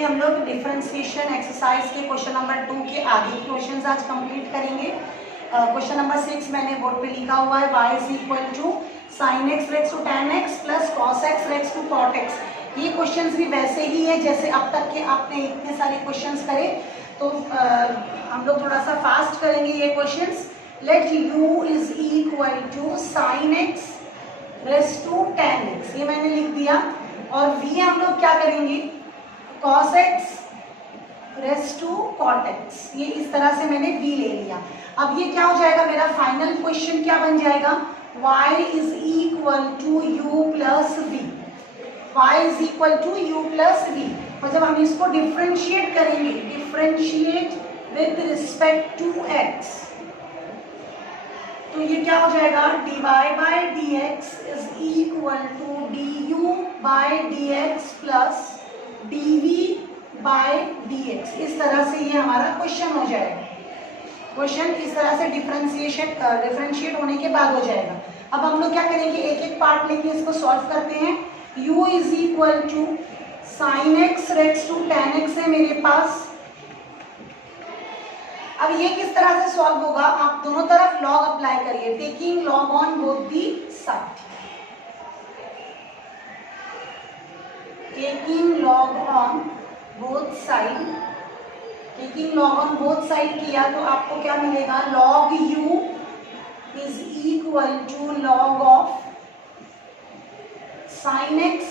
देखिए हम लोग डिफरेंशिएशन एक्सरसाइज के क्वेश्चन नंबर 2 के आगे के क्वेश्चंस आज कंप्लीट करेंगे। क्वेश्चन नंबर 6 मैंने बोर्ड पे लिखा हुआ है y is equal to sine x raise to tan x plus cos x raise to cot x. ये क्वेश्चंस भी वैसे ही है जैसे अब तक के आपने इतने सारे क्वेश्चंस करे, तो हम लोग थोड़ा सा फास्ट करेंगे ये questions. Let u is equal to sine x raise to tan x, ये मैंने लिख दिया। और v हम लोग क्या करेंगे, cos x raise to cot x, ये इस तरह से मैंने v ले लिया। अब ये क्या हो जाएगा, मेरा फाइनल क्वेश्चन क्या बन जाएगा, y is equal to u plus v, y is equal to u plus v। और जब हम इसको डिफ्रेंशिएट करेंगे, differentiate with respect to x, तो ये क्या हो जाएगा, dy by dx is equal to du by dx plus dv by dx। इस तरह से ये हमारा क्वेश्चन हो जाएगा। क्वेश्चन इस तरह से डिफरेंशिएट होने के बाद हो जाएगा। अब हम लोग क्या करेंगे, एक एक पार्ट लेके इसको सॉल्व करते हैं। u is equal to sine x raise to tan x है मेरे पास। अब ये किस तरह से सॉल्व होगा, आप दोनों तरफ लॉग अप्लाई करिए, taking log on both the side, taking log on both side, taking log on both side किया तो आपको क्या मिलेगा, log u is equal to log of sine x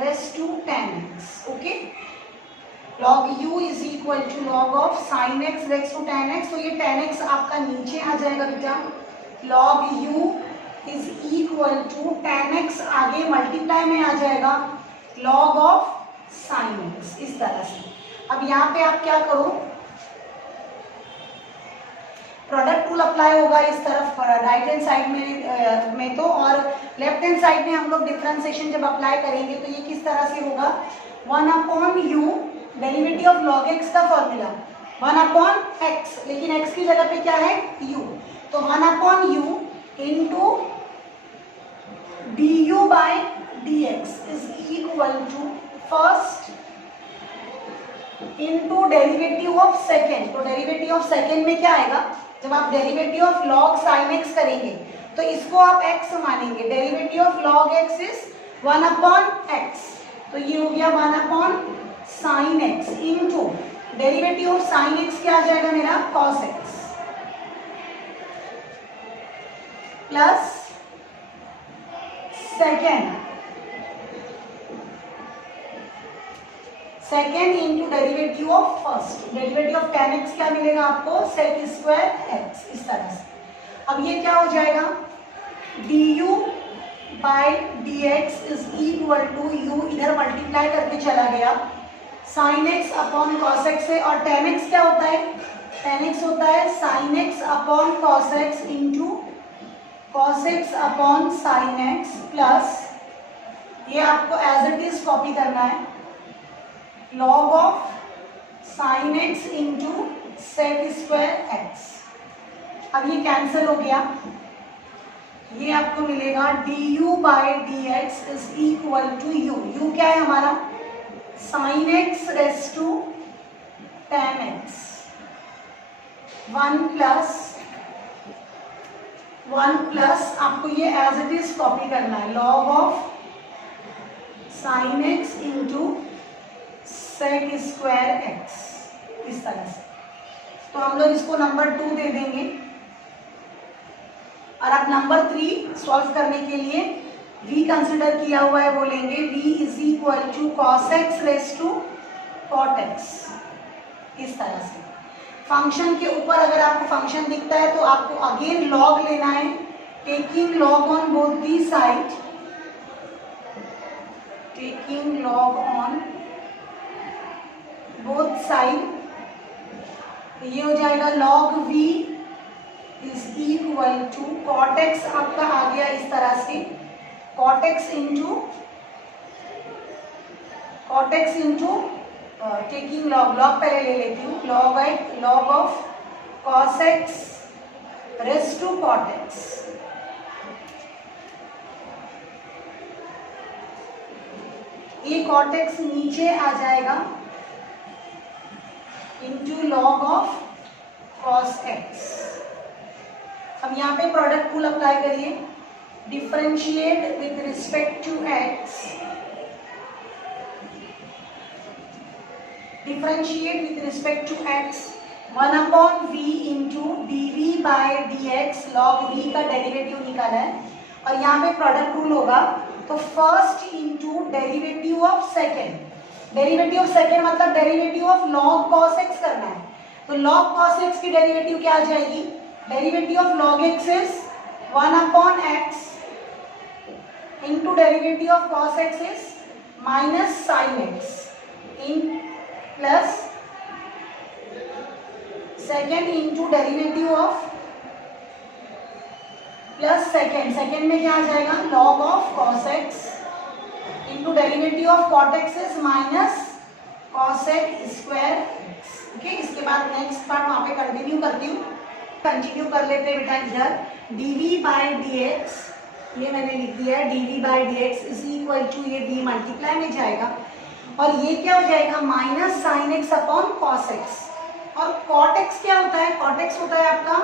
raise to tan x। Okay, log u is equal to log of sine x raise to tan x। तो ये tan x आपका नीचे आ जाएगा बेटा, log u is equal to tan x आगे multiply में आ जाएगा log ऑफ साइन x, इस तरह से। अब यहाँ पे आप क्या करो, प्रोडक्ट रूल अप्लाई होगा इस तरफ राइट हैंड साइड में तो, और लेफ्ट हैंड साइड में हम लोग डिफरेंशिएशन जब अप्लाई करेंगे तो ये किस तरह से होगा, 1 upon u derivative of log x का फॉर्मूला 1 अपॉन x, लेकिन x की जगह पे क्या है u, तो 1 upon u into du by dx is equal to first into derivative of second. तो डेरिवेटिव ऑफ सेकेंड में क्या आएगा, जब आप derivative of log sin x करेंगे तो इसको आप x मानेंगे, derivative of log x is 1 upon x, तो ये हो गया 1 upon sine x into derivative of sine x क्या आ जाएगा मेरा, cos x plus second into derivative of first, derivative of tan x क्या मिलेगा आपको, sec स्क्वायर x, इस तरह से। अब ये क्या हो जाएगा, du by dx is equal to u इधर मल्टीप्लाई करके चला गया, sine x upon cos x है, और tan x क्या होता है, tan x होता है sine x upon cos x into cos x upon sine x plus, ये आपको एज इट इज कॉपी करना है, log of sine x into sec square x. अब ये कैंसिल हो गया, ये आपको मिलेगा du by dx is equal to u क्या है हमारा, sine x raise to tan x, 1 plus आपको ये एज इट इज कॉपी करना है, log of sine x into sec square x, इस तरह से। तो हम लोग इसको नंबर 2 दे देंगे, और अब नंबर 3 सॉल्व करने के लिए v कंसिडर किया हुआ है, वो लेंगे v is equal to cos x raise to cot x, इस तरह से। फंक्शन के ऊपर अगर आपको फंक्शन दिखता है तो आपको अगेन लॉग लेना है, taking log on both the side, taking log on both side, ये हो जाएगा log v is equal to cot x आपका आ गया इस तरह से, cot x into taking log पहले ले लेती हूँ, log of cos x raise to cot x, ये कॉट एक्स नीचे आ जाएगा into log of cos x. अब यहाँ पे प्रोडक्ट रूल अप्लाई करिए, differentiate with respect to x, differentiate with respect to X 1/v into dv by dx, log v का derivative निकाला है और यहाँ पे प्रोडक्ट रूल होगा तो first into derivative of second, derivative of second मतलब derivative of log cos X करना है। तो लॉग कॉस एक्स की डेरिवेटिव क्या आ जाएगी, derivative of log X is 1/x into derivative of cos X is minus sine X इन plus second into derivative of plus second, second में क्या आ जाएगा log of cos x into derivative of cot x is minus cosec square x. Okay, इसके बाद next part वहां पे continue करती हूँ, कंटिन्यू कर लेते हैं बेटा। इधर dv बाई dx, ये मैंने लिख दिया है dv by dx is equal to ये v मल्टीप्लाई में जाएगा और ये क्या हो जाएगा minus sine x upon cos x. और कॉट एक्स क्या होता है, कॉट एक्स होता है आपका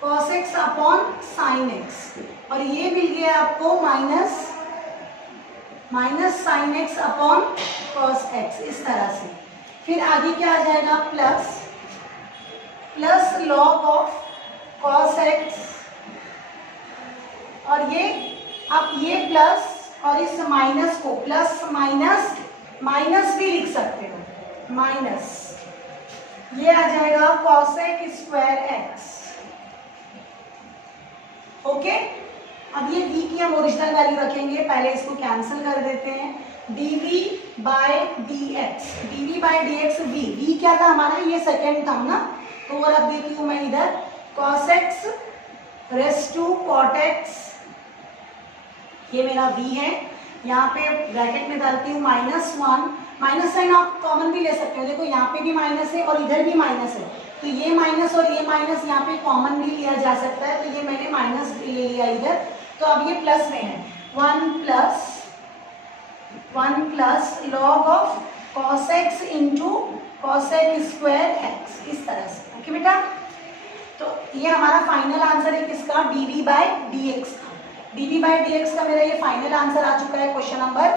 cos x upon sine x और ये मिल गया आपको minus sine x upon cos x, इस तरह से। फिर आगे क्या आ जाएगा plus log of cos x और ये आप ये प्लस और इस माइनस को प्लस माइनस भी लिख सकते हो, माइनस ये आ जाएगा कॉसेक स्क्वायर एक्स। ओके, अब ये v की हम ओरिजिनल वैल्यू रखेंगे, पहले इसको कैंसिल कर देते हैं। dv by dx, dv by dx v क्या था हमारा, ये सेकेंड था ना, तो वो रख देती हूँ मैं इधर cos x raise to cot x, ये मेरा v है। यहाँ पे ब्रैकेट में डालती हूँ -1, माइनस साइन आप कॉमन भी ले सकते हो, देखो यहाँ पे भी माइनस है और इधर भी माइनस है, तो ये माइनस और ये माइनस यहाँ पे कॉमन भी लिया जा सकता है, तो ये मैंने माइनस ले लिया इधर। तो अब ये प्लस में है 1 plus log of cos x into cosec square x, इस तरह से। ओके बेटा, तो ये हमारा फाइनल आंसर है किसका, dv बाय dx का। dv बाय dx का मेरा ये फाइनल आंसर आ चुका है क्वेश्चन नंबर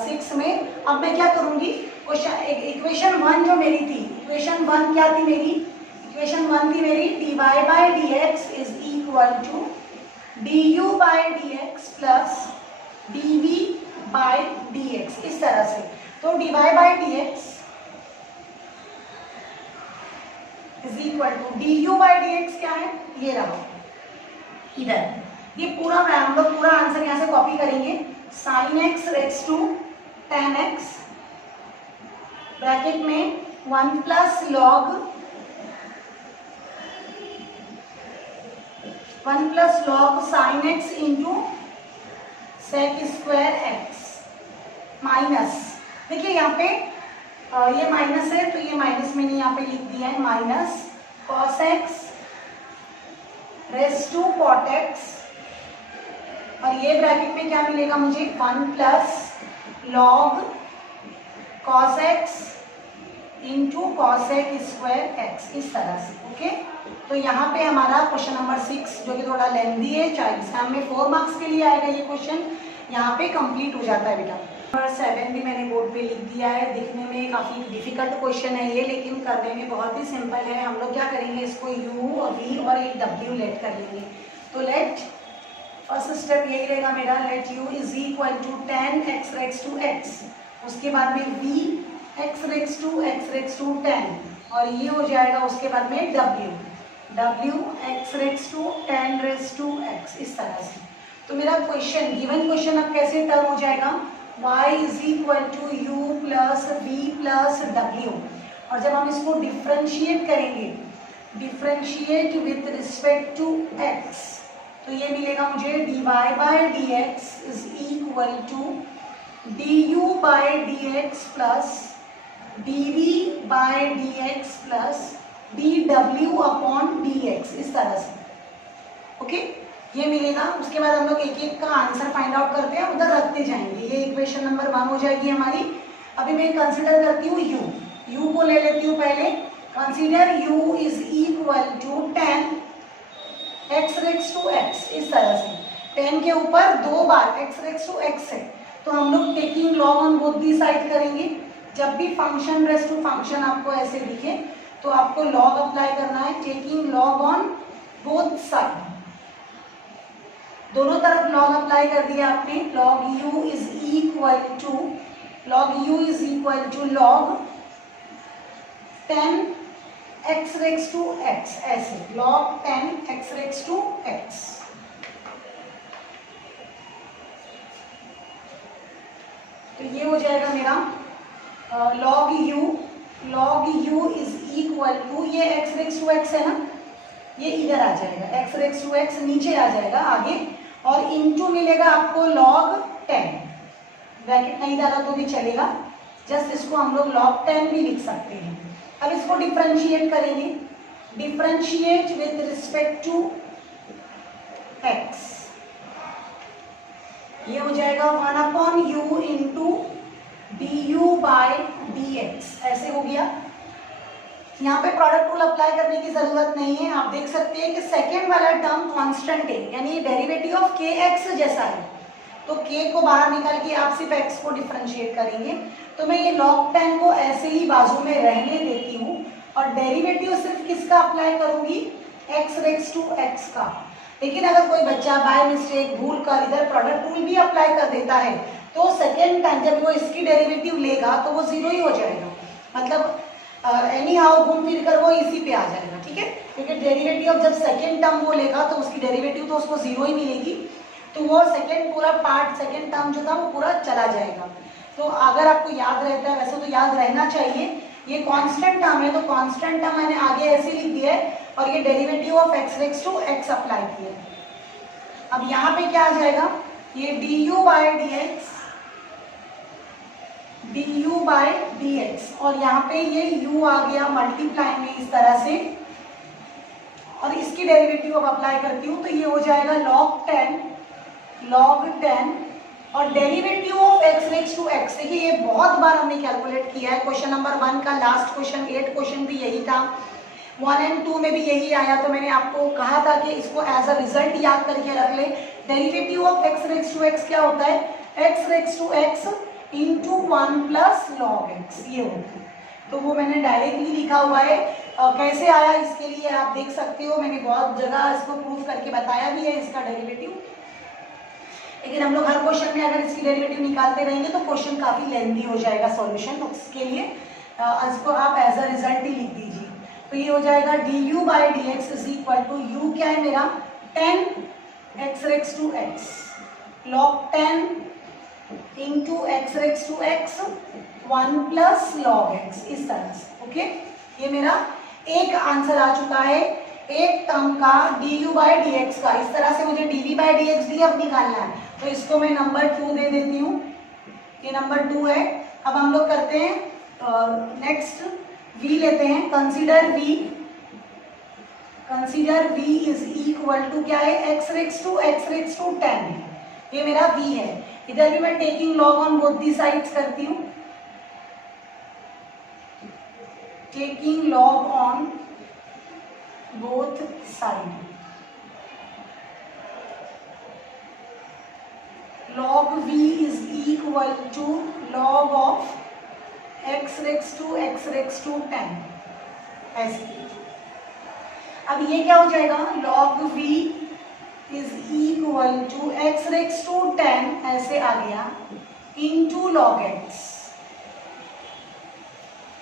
6 में। अब मैं क्या करूंगी, क्वेश्चन इक्वेशन 1 जो मेरी थी, इक्वेशन 1 क्या थी मेरी, इक्वेशन 1 थी मेरी dy by dx is equal to du by dx plus dv by dx, इस तरह से। तो dy by dx is equal to du by dx क्या है, ये रहा इधर, ये पूरा हम लोग पूरा आंसर यहाँ से कॉपी करेंगे। Sine x raise to tan x bracket में 1 plus log sine x into sec square x minus, देखिए यहाँ पे ये माइनस है तो ये माइनस मैंने यहाँ पे लिख दिया है, minus cos x raise to cot x और ये ब्रैकेट में क्या मिलेगा मुझे 1 plus log cos x into cosec square x, इस तरह से। ओके, तो यहाँ पे हमारा क्वेश्चन नंबर 6 जो कि थोड़ा लेंथी है, चाहे एग्जाम में 4 मार्क्स के लिए आएगा ये क्वेश्चन, यहाँ पे कंप्लीट हो जाता है बेटा। नंबर 7 भी मैंने बोर्ड पे लिख दिया है, दिखने में काफ़ी डिफिकल्ट क्वेश्चन है ये, लेकिन करने में बहुत ही सिंपल है। हम लोग क्या करेंगे, इसको u और v और एक w लेट कर लेंगे। तो लेट फर्स्ट स्टेप यही रहेगा मेरा, let u is equal to 10 x racks to x, उसके बाद में v x रेक्स टू 10 और ये हो जाएगा उसके बाद में w x racks to 10 raise to x, इस तरह से। तो मेरा क्वेश्चन गिवन क्वेश्चन अब कैसे टर्म हो जाएगा, y is equal to u plus v plus w, और जब हम इसको डिफ्रेंशिएट करेंगे, differentiate with respect to x, तो ये मिलेगा मुझे dy by dx is equal to du by dx plus dv by dx plus dw upon dx, इस तरह से। ओके, ये मिलेगा। उसके बाद हम लोग एक एक का आंसर फाइंड आउट करते हैं, उधर रखते जाएंगे। ये इक्वेशन नंबर 1 हो जाएगी हमारी। अभी मैं कंसिडर करती हूँ u, u को ले लेती हूँ पहले, consider u is equal to 10 x racks to x, इस तरह से 10 के ऊपर 2 बार x रेक्स टू x है, तो हम लोग taking log on both the side करेंगे। जब भी फंक्शन रेस्ट टू फंक्शन आपको ऐसे दिखे तो आपको लॉग अप्लाई करना है, taking log on both side, दोनों तरफ लॉग अप्लाई कर दिया आपने। Log u is equal to log 10 x racks to x, ऐसे log 10 x racks to x। तो ये हो जाएगा मेरा log u is equal to, ये x रेक्स टू x है ना, ये इधर आ जाएगा, x रेक्स टू x नीचे आ जाएगा आगे, और इनटू मिलेगा आपको log 10, ब्रैकेट नहीं डाला तो भी चलेगा, जस्ट इसको हम लोग log 10 भी लिख सकते हैं। अब इसको डिफरेंशिएट करेंगे, differentiate with respect to x, ये हो जाएगा 1/u into du by dx, ऐसे हो गया। यहाँ पे प्रोडक्ट रूल अप्लाई करने की जरूरत नहीं है, आप देख सकते हैं कि सेकेंड वाला टर्म कांस्टेंट है, यानी डेरिवेटिव ऑफ kx जैसा है, तो k को बाहर निकाल के आप सिर्फ x को डिफरेंशिएट करेंगे। तो मैं ये log 10 को ऐसे ही बाजू में रहने देती हूँ और डेरिवेटिव सिर्फ किसका अप्लाई करूंगी, x रेक्स टू x का। लेकिन अगर कोई बच्चा बाय मिस्टेक भूल कर इधर प्रोडक्ट रूल भी अप्लाई कर देता है तो सेकेंड टाइम जब वो इसकी डेरिवेटिव लेगा तो वो जीरो ही हो जाएगा, मतलब एनी हाउ घूम फिर कर वो इसी पे आ जाएगा, ठीक है, क्योंकि डेरिवेटिव जब सेकेंड टर्म वो लेगा तो उसकी डेरिवेटिव तो उसको जीरो ही मिलेगी, तो वो सेकेंड पूरा पार्ट सेकेंड टर्म जो था वो पूरा चला जाएगा। तो अगर आपको याद रहता है, वैसे तो याद रहना चाहिए, ये कांस्टेंट टर्म है तो कांस्टेंट टर्म मैंने आगे ऐसे लिख दिया है और ये derivative of x racks to x apply किया है। अब यहाँ पे क्या आ जाएगा, ये du बाय dx और यहाँ पे ये u आ गया मल्टीप्लाई में इस तरह से, और इसकी डेरिवेटिव अब अप्लाई करती हूँ तो ये हो जाएगा log 10 और derivative of x racks to x। देखिए ये बहुत बार हमने कैलकुलेट किया है, क्वेश्चन नंबर 1 का लास्ट क्वेश्चन 8 क्वेश्चन भी यही था, 1 and 2 में भी यही आया, तो मैंने आपको कहा था कि इसको एज अ रिजल्ट याद करके रख ले। Derivative of x racks to x क्या होता है, x racks to x into 1 plus log x, ये होता है। तो वो मैंने डायरेक्टली लिखा हुआ है, कैसे आया इसके लिए आप देख सकते हो, मैंने बहुत जगह इसको प्रूव करके बताया भी है इसका डेरिवेटिव। लेकिन हम लोग हर क्वेश्चन में अगर इसकी डेरिवेटिव निकालते रहेंगे तो क्वेश्चन काफी लेंथी हो जाएगा सॉल्यूशन, तो उसके लिए इसको आप एज अ रिजल्ट ही लिख दीजिए। तो ये हो जाएगा du by D X is equal to you क्या है मेरा 10 x racks to x, log 10 into x racks to x 1 plus log x, इस तरह से। ओके, ये मेरा एक आंसर आ चुका है एक टर्म का du बाई डी एक्स का। इस तरह से मुझे dv बाई डी एक्स भी अब निकालना है, तो इसको मैं नंबर 2 दे देती हूँ, ये नंबर 2 है। अब हम लोग करते हैं नेक्स्ट v लेते हैं, consider v is equal to क्या है x रेक्स टू 10 है, ये मेरा v है। इधर भी मैं taking log on both the sides करती हूँ, taking log on both side, log v is equal to log of x racks to 10, ऐसे। अब ये क्या हो जाएगा, log v is equal to x racks to 10 ऐसे आ गया into log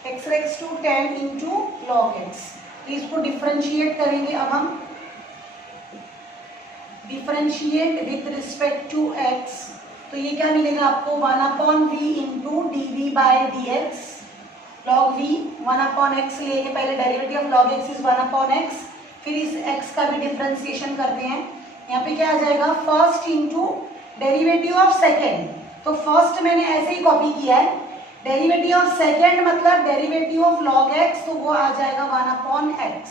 x racks to 10 into log x। तो इसको डिफरेंशिएट करेंगे, अब हम differentiate with respect to x, तो ये क्या मिलेगा आपको 1/v into dv by D x, log v 1/x लेंगे, पहले derivative of log x is 1/x, फिर इस x का भी डिफरेंशिएशन करते हैं। यहाँ पे क्या आ जाएगा first into derivative of second, तो फर्स्ट मैंने ऐसे ही कॉपी किया है, डेरिवेटिव ऑफ सेकेंड मतलब डेरिवेटिव ऑफ log x, तो वो आ जाएगा 1/x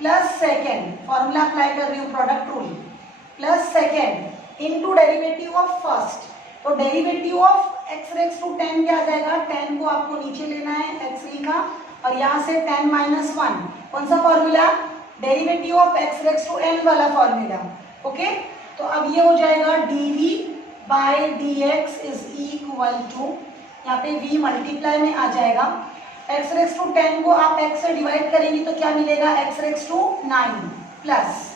plus second, formula apply कर रही हूँ product rule, plus second into derivative of first, तो derivative of x racks to 10 क्या आ जाएगा, 10 को आपको नीचे लेना है, x लिखा बचेगा और यहाँ से 10 माइनस 1, कौन सा formula, derivative of x racks to n वाला फॉर्मूला। ओके, तो अब ये हो जाएगा dv by dx is equal to, यहाँ पे v मल्टीप्लाई में आ जाएगा, x रेक्स टू 10 को आप x से डिवाइड करेंगे तो क्या मिलेगा, x रेक्स टू 9 प्लस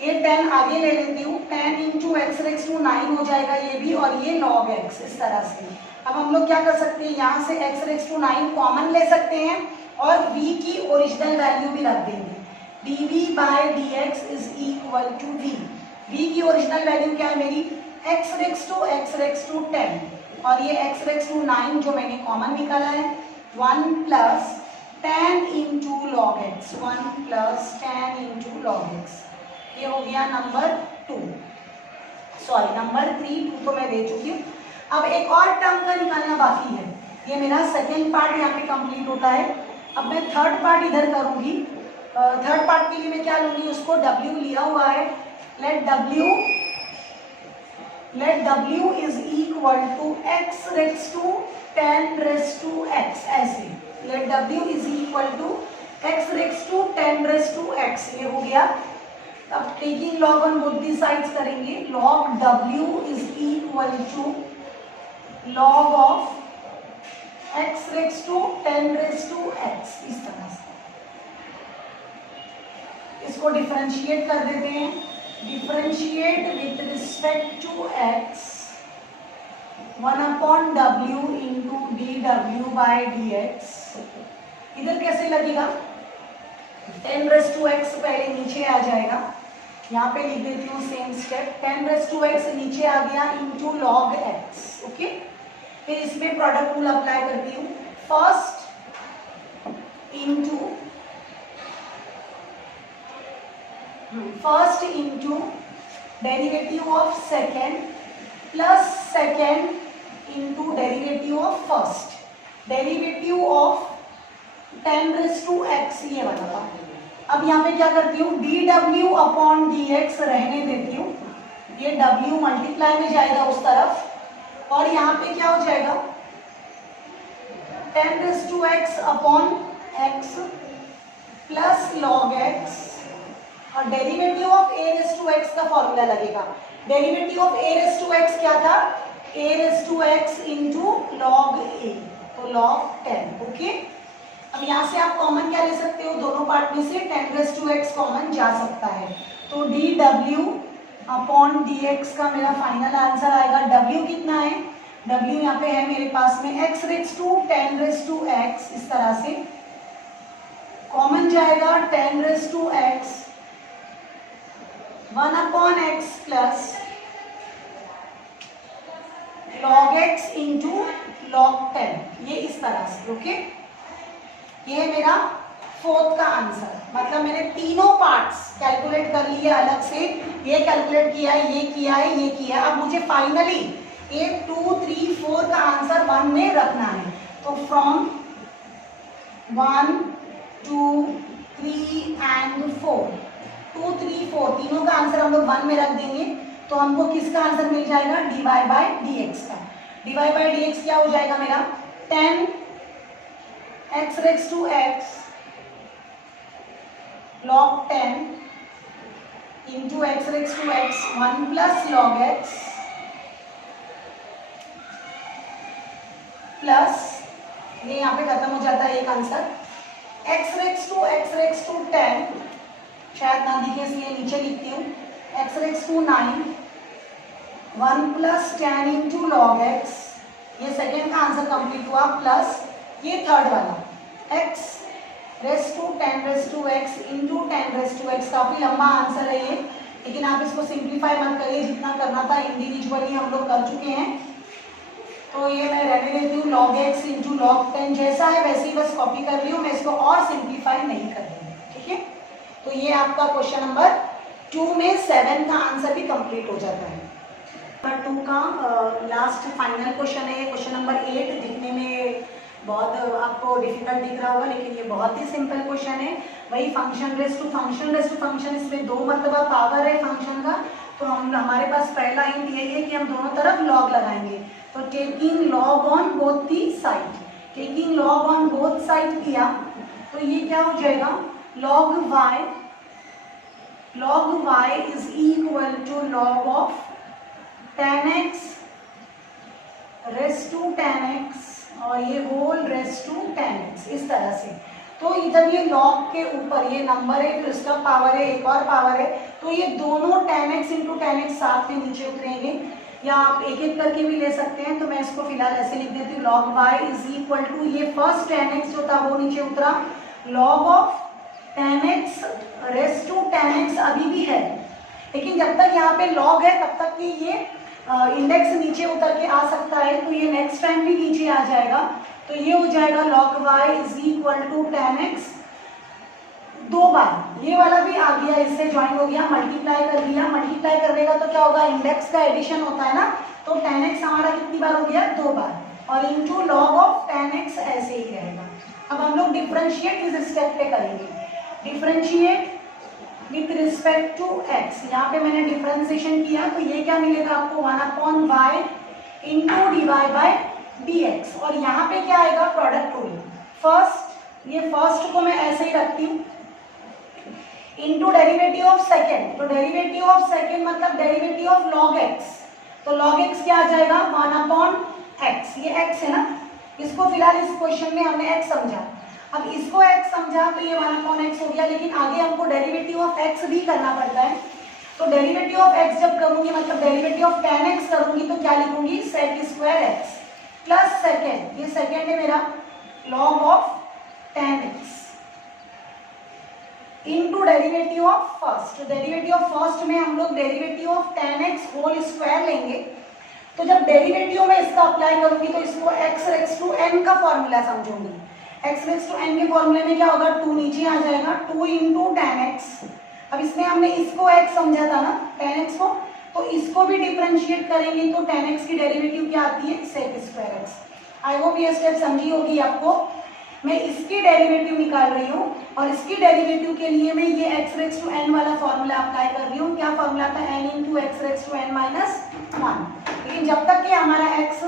ये 10 आगे ले लेती हूँ, 10 इंटू एक्स रेक्स टू 9 हो जाएगा ये भी, और ये log x इस तरह से। अब हम लोग क्या कर सकते हैं, यहाँ से x रेक्स टू 9 कॉमन ले सकते हैं और v की ओरिजिनल वैल्यू भी रख देंगे, dv by dx is equal to v। v की ओरिजिनल वैल्यू क्या है मेरी, x रेक्स टू 10 और ये x रेक्स टू 9 जो मैंने कॉमन निकाला है, 1 plus 10 into log x, 1 plus 10 into log x. ये हो गया नंबर 2, सॉरी नंबर 3, 2 तो मैं दे चुकी हूँ। अब एक और टर्म का निकालना बाकी है, ये मेरा सेकेंड पार्ट यहाँ पे कंप्लीट होता है। अब मैं थर्ड पार्ट इधर करूँगी। थर्ड पार्ट के लिए मैं क्या लूँगी, उसको w लिया हुआ है, let w is equal to x racks to 10 raise to x, ऐसे let w is equal to x racks to 10 raise to x, ये हो गया। अब taking log on both the sides करेंगे, log w is equal to log of x racks to 10 raise to x, इस तरह से इसको डिफरेंशिएट कर देते हैं, differentiate with respect to x, 1 upon w into dw by dx। इधर कैसे लगेगा, 10 रेस टू x पहले नीचे आ जाएगा, यहाँ पे लिख देती हूँ same step, 10 raise to x नीचे आ गया इंटू लॉग x। ओके, फिर इसमें प्रोडक्ट रूल अप्लाई करती हूँ, first into derivative of second plus second into derivative of first, derivative of 10 raise to x, ये वाला था। अब यहाँ पे क्या करती हूँ, dw अपॉन dx रहने देती हूँ, ये w मल्टीप्लाई में जाएगा उस तरफ, और यहाँ पे क्या हो जाएगा, 10 raise to x upon x plus log x, और derivative of a raise to x का फॉर्मूला लगेगा। Derivative of a raise to x क्या था, a raise to x into log a, तो लॉग 10। ओके, अब यहाँ से आप कॉमन क्या ले सकते हो, दोनों पार्ट में से 10 रेस टू x कॉमन जा सकता है, तो dw अपॉन dx का मेरा फाइनल आंसर आएगा। w कितना है, w यहाँ पे है मेरे पास में x raise to 10 raise to x, इस तरह से कॉमन जाएगा 10 raise to x, 1 upon x plus log x into log 10, ये इस तरह से। ओके, ये है मेरा फोर्थ का आंसर, मतलब मैंने तीनों पार्ट्स कैलकुलेट कर लिए अलग से, ये कैलकुलेट किया है, ये किया है, ये किया है। अब मुझे फाइनली 1 2 3 4 का आंसर 1 में रखना है, तो फ्रॉम 1 2 3 एंड 4, 2 3 4 तीनों का आंसर हम लोग 1 में रख देंगे, तो हमको किसका आंसर मिल जाएगा, dy बाय dx का। dy बाय dx क्या हो जाएगा मेरा, 10 x racks to x log 10 into x racks to x 1 plus log x plus, ये यहाँ पे खत्म हो जाता है एक आंसर, x रेक्स टू 10, शायद ना दिखे इसलिए नीचे लिखती हूँ, x racks to 9 1 plus 10 into log x, ये सेकेंड का आंसर कंप्लीट हुआ, प्लस ये थर्ड वाला x raise to 10 raise to x into 10 raise to x। काफी लंबा आंसर है ये, लेकिन आप इसको सिंप्लीफाई मत करिए, जितना करना था इंडिविजुअली हम लोग कर चुके हैं, तो ये मैं रहने देती हूँ log x इंटू log 10, जैसा है वैसे ही बस कॉपी कर रही हूँ, मैं इसको और सिंप्लीफाई नहीं कर रही हूँ। ठीक है, तो ये आपका क्वेश्चन नंबर 2 में 7 का आंसर भी कंप्लीट हो जाता है। नंबर 2 का लास्ट फाइनल क्वेश्चन है, क्वेश्चन नंबर 8। दिखने में बहुत आपको डिफिकल्ट दिख रहा होगा, लेकिन ये बहुत ही सिंपल क्वेश्चन है। वही फंक्शन रेस टू फंक्शन, इसमें 2 मरतबा पावर है फंक्शन का, तो हमारे पास पहला हिंट यही है कि हम दोनों तरफ लॉग लगाएंगे, तो taking log on both the side, taking log on both side किया तो ये क्या हो जाएगा, log y is equal to log of tan x raise to tan x और ये whole raise to tan x, इस तरह से। तो इधर ये log के ऊपर ये नंबर है, फिर उसका पावर है, एक और पावर है, तो ये दोनों tan x into tan x साथ में नीचे उतरेंगे, या आप एक एक करके भी ले सकते हैं। तो मैं इसको फिलहाल ऐसे लिख देती हूँ, log y is equal to ये फर्स्ट tan x जो था वो नीचे उतरा, log of tan x raise to tan x अभी भी है, लेकिन जब तक यहाँ पे log है तब तक कि ये इंडेक्स नीचे उतर के आ सकता है, तो ये नेक्स्ट टाइम भी नीचे आ जाएगा। तो ये हो जाएगा log y is equal to tan x, दो बार ये वाला भी आ गया, इससे ज्वाइन हो गया, मल्टीप्लाई कर दिया, मल्टीप्लाई करने का तो क्या होगा, इंडेक्स का एडिशन होता है ना, तो tan x हमारा कितनी बार हो गया, दो बार, और into log of tan x ऐसे ही रहेगा। अब हम लोग डिफरेंशिएट इस स्टेप पे करेंगे, differentiate with respect to x। यहाँ पे मैंने डिफरेंशिएशन किया तो ये क्या मिलेगा आपको, 1/y into D Y by D X, और यहाँ पे क्या आएगा, प्रोडक्ट रूल। फर्स्ट, ये फर्स्ट को मैं ऐसे ही रखती हूँ, इंटू डेरिवेटिव ऑफ सेकेंड, तो डेरिवेटिव ऑफ सेकेंड मतलब डेरिवेटिव ऑफ log x, तो log x क्या आ जाएगा, 1/x, ये x है ना, इसको फिलहाल इस क्वेश्चन में हमने x समझा, अब इसको x समझा तो ये 1/x हो गया, लेकिन आगे हमको डेरिवेटिव ऑफ x भी करना पड़ता है। तो डेरिवेटिव ऑफ x जब करूंगी, मतलब डेरिवेटिव ऑफ tan x करूंगी, तो क्या लिखूंगी, sec square x plus second, ये सेकेंड है मेरा, log of tan x into derivative of first. Derivative of first में हम लोग derivative of tan x whole square लेंगे, तो जब डेरिवेटिव में इसका अप्लाई करूंगी तो इसको x रेक्स टू n का फॉर्मूला समझूंगी। x रेक्स टू n के फॉर्मूले में क्या होगा, 2 नीचे आ जाएगा, 2 इंटू tan x। अब इसमें हमने इसको x समझा था ना, tan x को, तो इसको भी डिफरेंशिएट करेंगे तो tan x की डेरिवेटिव क्या आती है, sec square x। I hope ये स्टेप समझी होगी आपको। मैं इसकी डेरिवेटिव निकाल रही हूँ, और इसकी डेरिवेटिव के लिए मैं ये x रेक्स टू n वाला फॉर्मूला अप्लाई कर रही हूँ। क्या फॉर्मूला था, n into X raise to n minus 1। लेकिन जब तक कि हमारा x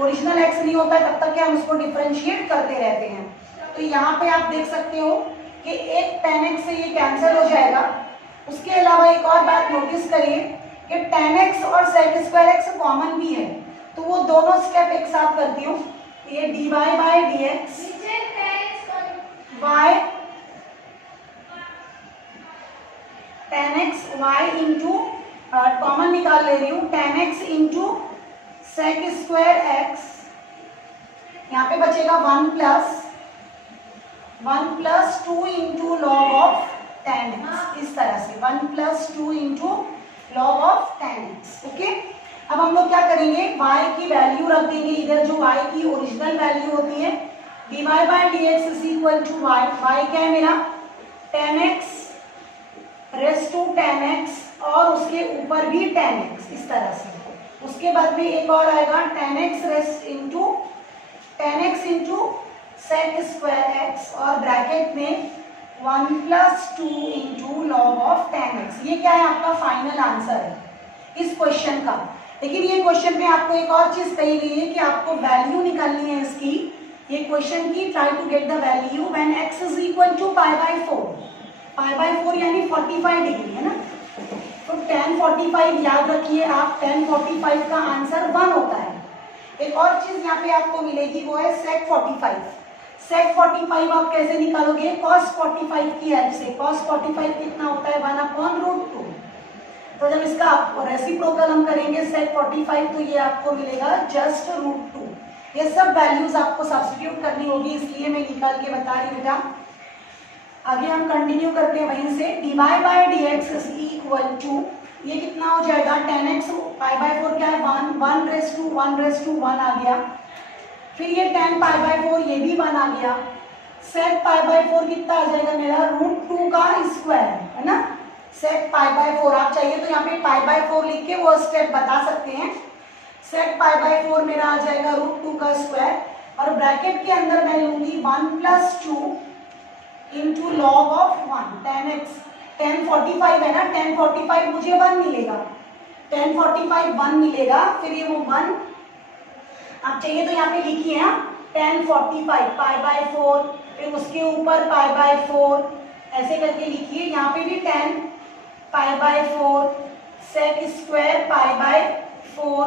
ओरिजिनल x नहीं होता है तब तक कि हम उसको डिफरेंशिएट करते रहते हैं। तो यहाँ पे आप देख सकते हो कि एक tan x से ये कैंसिल हो जाएगा। उसके अलावा एक और बात नोटिस करिए कि tan x और sec स्क्वायर x कॉमन भी है, तो वो दोनों स्टेप एक साथ करती हूँ। ये dy by dx y tan x y into common निकाल ले रही हूँ, tan x into sec square x, यहाँ पे बचेगा 1 plus 2 into log of tan x, इस तरह से 1 plus 2 into log of tan x। Okay, अब हम लोग क्या करेंगे, y की वैल्यू रख देंगे इधर, जो y की ओरिजिनल वैल्यू होती है, dy by dx is equal to y, y क्या है मेरा, tan x raise to tan x और उसके ऊपर भी tan x, इस तरह से। उसके बाद में एक और आएगा tan x raise into tan x into sec square x और ब्रैकेट में 1 plus 2 into log of tan x। ये क्या है, आपका फाइनल आंसर है इस क्वेश्चन का। लेकिन ये क्वेश्चन में आपको एक और चीज कही गई है कि आपको वैल्यू निकालनी है इसकी, ये क्वेश्चन की, try to get the value when x is equal to π/4, π/4 यानी 45 डिग्री है ना, तो tan 45 याद रखिए आप, tan 45 का आंसर 1 होता है। एक और चीज यहाँ पे आपको मिलेगी, वो है sec 45। sec 45 आप कैसे निकालोगे, cos 45 की हेल्प से। cos 45 कितना होता है, 1/√2। तो जब इसका रेसिप्रोकल हम करेंगे sec 45, तो ये आपको मिलेगा जस्ट √2। ये सब वैल्यूज आपको सब्स्टिट्यूट करनी होगी, इसलिए मैं निकाल के बता रही बेटा। आगे हम कंटिन्यू करते हैं वहीं से, dy by dx is equal to, ये कितना हो जाएगा, tan x π/4 क्या है, 1 आ गया, फिर ये tan π/4 ये भी 1 आ गया, sec π/4 कितना आ जाएगा मेरा, √2 का स्क्वायर है ना, sec π/4। आप चाहिए तो यहाँ पे π/4 लिख के वो स्टेप बता सकते हैं। sec π/4 मेरा आ जाएगा √2 का स्क्वायर, और ब्रैकेट के अंदर मैं लूंगी 1 plus 2 into log of 1 tan x। tan 45 है ना, tan 45 मुझे 1 मिलेगा, tan 45 1 मिलेगा, फिर ये वो 1 आप चाहिए तो यहाँ पे लिखिए, tan 45 पाई बाय 4, फिर उसके ऊपर पाई बाय 4, ऐसे करके लिखिए। यहाँ पे भी tan pi by 4, sec square pi by 4,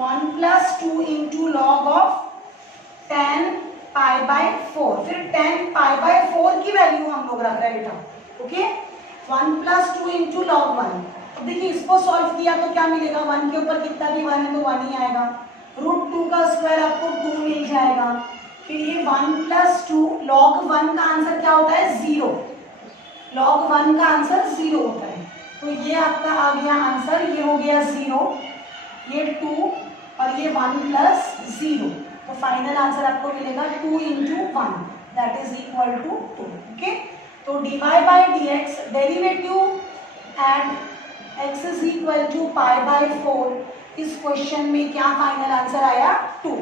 1 + 2 into log of tan pi by 4, फिर tan पाई बाय 4 की वैल्यू हम लोग रख रहे हैं बेटा, ओके। 1 + 2 into log 1। अब देखिए इसको सॉल्व किया तो क्या मिलेगा, 1 के ऊपर कितना भी 1 है तो 1 ही आएगा। √2 का स्क्वायर आपको 2 मिल जाएगा। फिर ये 1 + 2, log 1 का आंसर क्या होता है 0, log 1 का आंसर 0 होता है, तो ये आपका आ गया आंसर, ये हो गया 0, ये 2 और ये 1 + 0, तो फाइनल आंसर आपको मिलेगा 2 × 1 that is equal to 2, okay. तो dy/dx derivative at x is equal to pi by 4, इस क्वेश्चन में क्या फाइनल आंसर आया 2।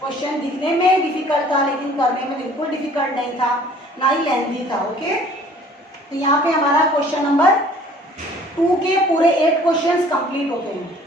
क्वेश्चन दिखने में डिफिकल्ट था लेकिन करने में बिल्कुल डिफिकल्ट नहीं था, ना ही लेंथी था, ओके। तो यहाँ पे हमारा क्वेश्चन नंबर 2 के पूरे 8 क्वेश्चंस कंप्लीट होते हैं।